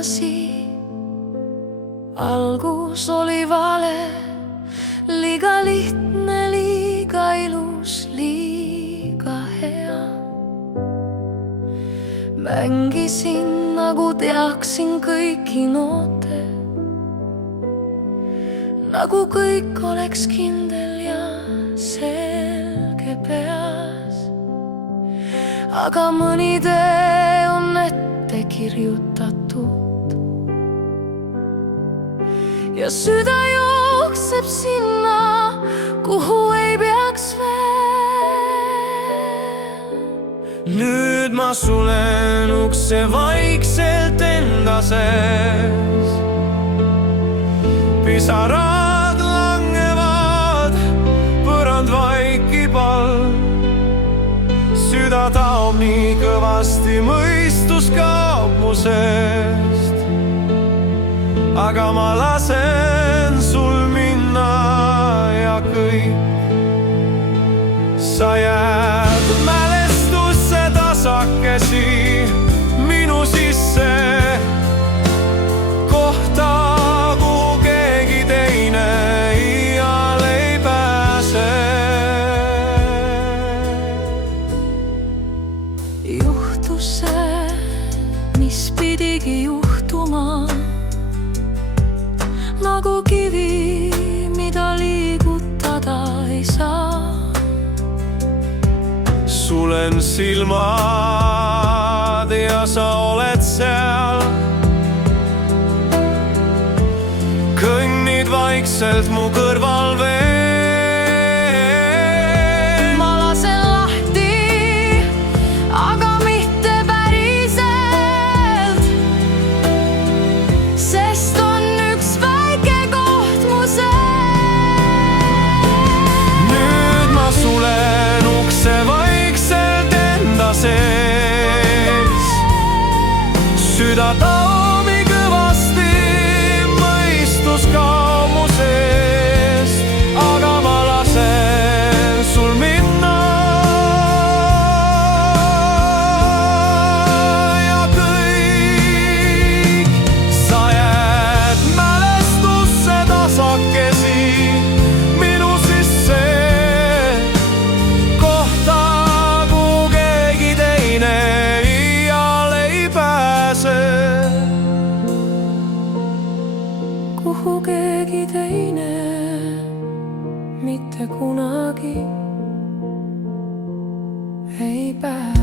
edasi. Algus oli vale, liiga lihtne, liiga ilus, liiga hea. Mängisin nagu teaksin kõiki noote, nagu kõik oleks kindel ja selge peas. Aga mõni tee on ette kirjutatud ja süda jookseb sinna, kuhu ei peaks veel. Nüüd ma sulen ukse vaikselt enda sees. Pisarad langevad, põrand vaikib all. Süda taob nii kõvasti, mõistus kaob mu seest. Aga ma lasen sul minna ja kõik. Sa jääd mälestusse tasakesi minu sisse, kohta, kuhu keegi teine iial ei pääse. Juhtus see, mis pidigi juhtuma, nagu kivi, mida liigutada ei saa. Sulen silmad ja sa oled seal. Kõnnid vaikselt mu kõrval veel. Ma lasen lahti, aga mitte päriselt, sest on üks väike koht mu sees. Nüüd ma sulen ukse vaikselt enda sees. Süda taob nii kõvasti, mõistus kaob mu seest. Aga ma lasen sul minna ja kõik. Sa jääd mälestusse tasakesi minu sisse, kohta, kuhu keegi teine iial ei pääse. Kuhu keegi teine mitte kunagi ei pääse.